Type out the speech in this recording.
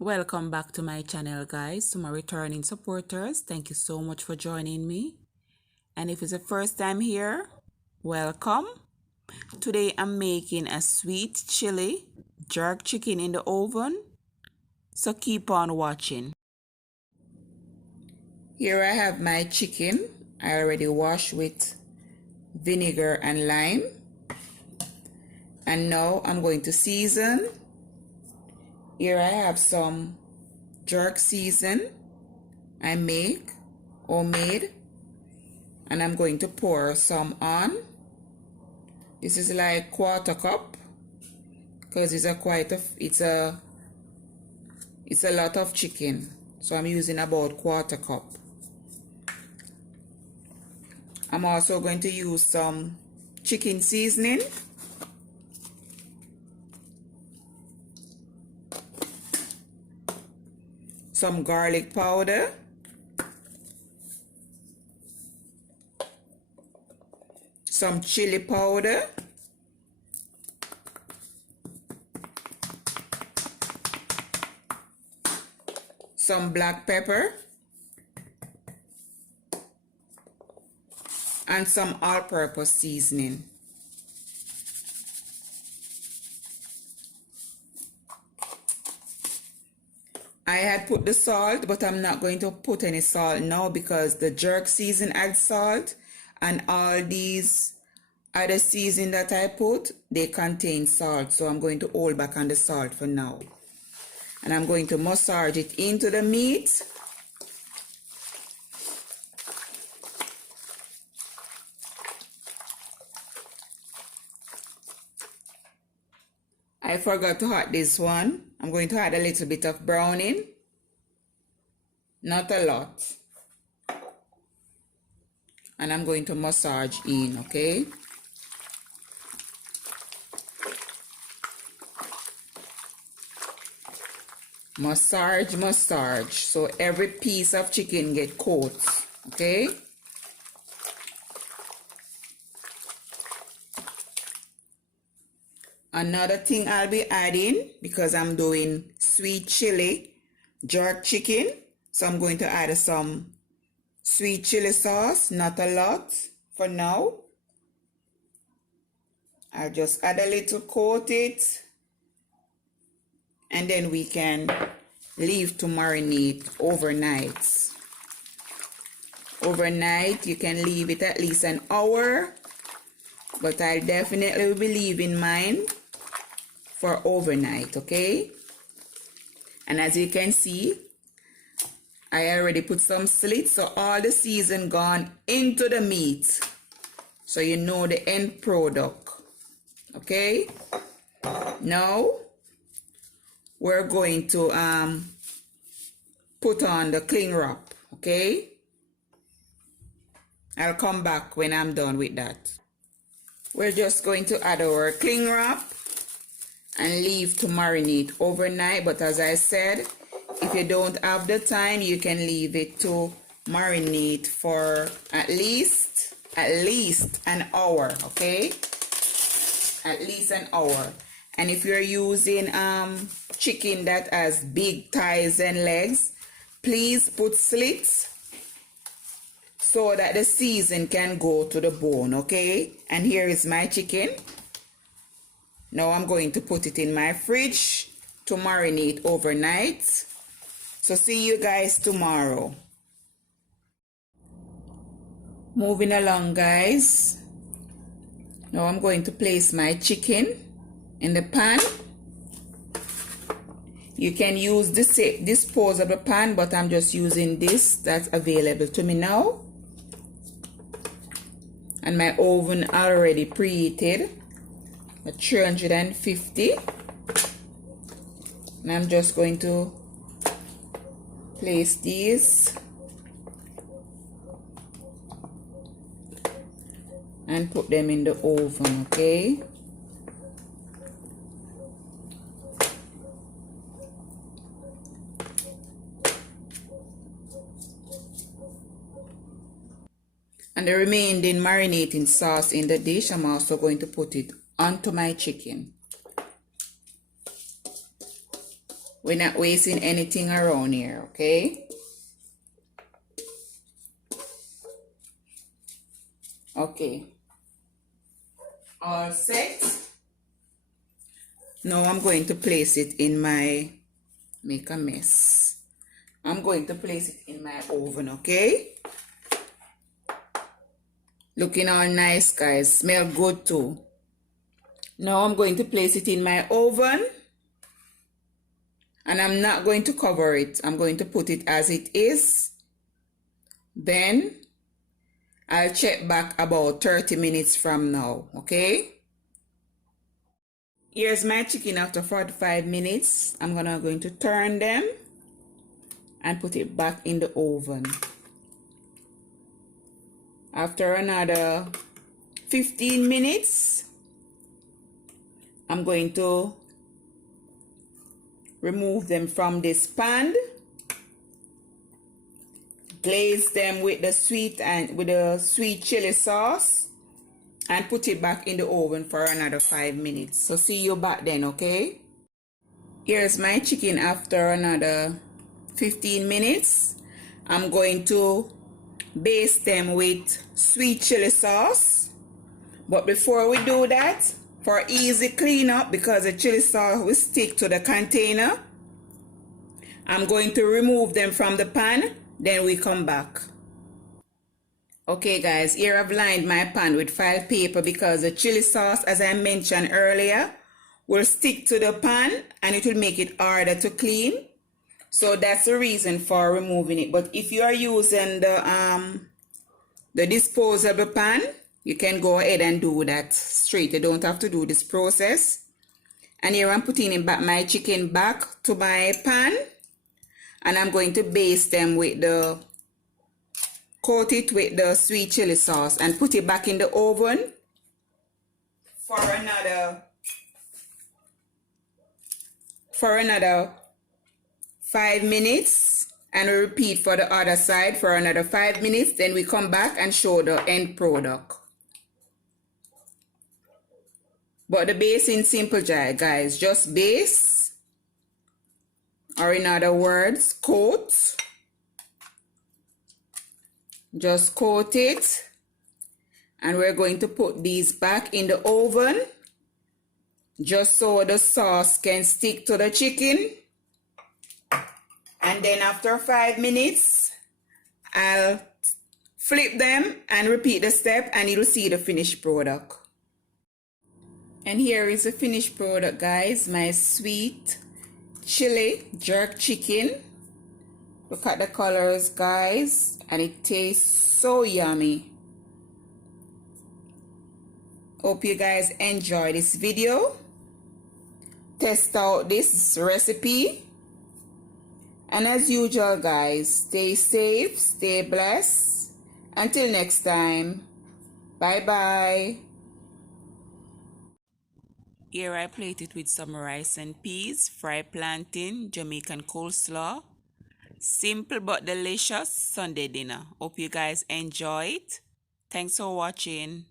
Welcome back to my channel, guys. To my returning supporters, thank you so much for joining me. And if it's the first time here, welcome. Today I'm making a sweet chili jerk chicken in the oven, so keep on watching. Here I have my chicken. I already washed with vinegar and lime. And now I'm going to season. Here I have some jerk season I make homemade, and I'm going to pour some on. This is like 1/4 cup because it's a lot of chicken, so I'm using about 1/4 cup. I'm also going to use some chicken seasoning. Some garlic powder, some chili powder, some black pepper, and some all-purpose seasoning. I had put the salt, but I'm not going to put any salt now because the jerk season adds salt, and all these other seasoning that I put, they contain salt, so I'm going to hold back on the salt for now. And I'm going to massage it into the meat. I forgot to add this one. I'm going to add a little bit of browning. Not a lot. And I'm going to massage in, okay? Massage, massage. So every piece of chicken get coats, okay? Another thing I'll be adding, because I'm doing sweet chili jerk chicken, so I'm going to add some sweet chili sauce, not a lot for now. I'll just add a little, coat it, and then we can leave to marinate overnight. Overnight, you can leave it at least an hour, but I definitely will be leaving mine for overnight, okay? And as you can see, I already put some slits, so all the season gone into the meat, so you know the end product, okay? Now we're going to put on the cling wrap, okay? I'll come back when I'm done with that. We're just going to add our cling wrap and leave to marinate overnight, but as I said, if you don't have the time, you can leave it to marinate for at least an hour, okay? At least an hour. And if you're using chicken that has big thighs and legs, please put slits so that the season can go to the bone, okay? And here is my chicken. Now I'm going to put it in my fridge to marinate overnight. So see you guys tomorrow. Moving along, guys. Now I'm going to place my chicken in the pan. You can use this disposable pan, but I'm just using this that's available to me now. And my oven already preheated at 350. And I'm just going to place these and put them in the oven, okay? And the remaining marinating sauce in the dish, I'm also going to put it onto my chicken. We're not wasting anything around here, okay? Okay. All set. Now I'm going to place it in my, make a mess. I'm going to place it in my oven, okay? Looking all nice, guys. Smell good too. Now I'm going to place it in my oven. And I'm not going to cover it. I'm going to put it as it is. Then I'll check back about 30 minutes from now, okay? Here's my chicken after 45 minutes. I'm going to turn them and put it back in the oven. After another 15 minutes, I'm going to remove them from this pan, glaze them with the sweet chili sauce, and put it back in the oven for another 5 minutes. So see you back then, okay? Here's my chicken after another 15 minutes. I'm going to baste them with sweet chili sauce. But before we do that, for easy cleanup, because the chili sauce will stick to the container, I'm going to remove them from the pan, then we come back. Okay guys, here I've lined my pan with file paper because the chili sauce, as I mentioned earlier, will stick to the pan and it will make it harder to clean. So that's the reason for removing it. But if you are using the disposable pan, you can go ahead and do that straight. You don't have to do this process. And here I'm putting my chicken back to my pan. And I'm going to baste them with coat it with the sweet chili sauce and put it back in the oven for another 5 minutes, and we repeat for the other side for another 5 minutes. Then we come back and show the end product. But the basting simple, guys, just base, or in other words, coat. Just coat it, and we're going to put these back in the oven just so the sauce can stick to the chicken. And then after 5 minutes, I'll flip them and repeat the step, and you'll see the finished product. And here is the finished product, guys. My sweet chili jerk chicken. Look at the colors, guys, and it tastes so yummy. Hope you guys enjoy this video. Test out this recipe. And as usual, guys, stay safe, stay blessed. Until next time, bye-bye. Here I plate it with some rice and peas, fried plantain, Jamaican coleslaw. Simple but delicious Sunday dinner. Hope you guys enjoy it. Thanks for watching.